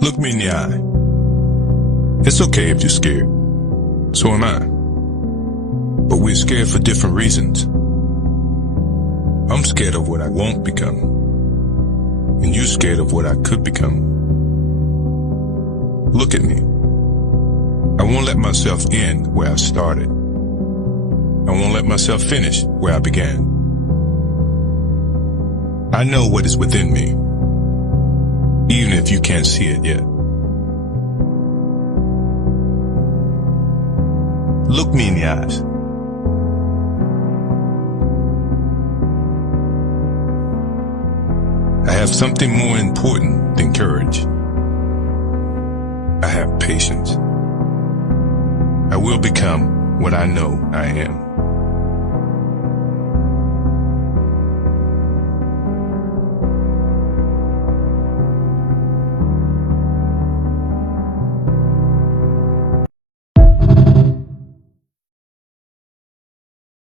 Look me in the eye. It's okay if you're scared. So am I. But we're scared for different reasons. I'm scared of what I won't become. And you're scared of what I could become. Look at me. I won't let myself end where I started. I won't let myself finish where I began. I know what is within me, even if you can't see it yet. Look me in the eyes. I have something more important than courage. I have patience. I will become what I know I am.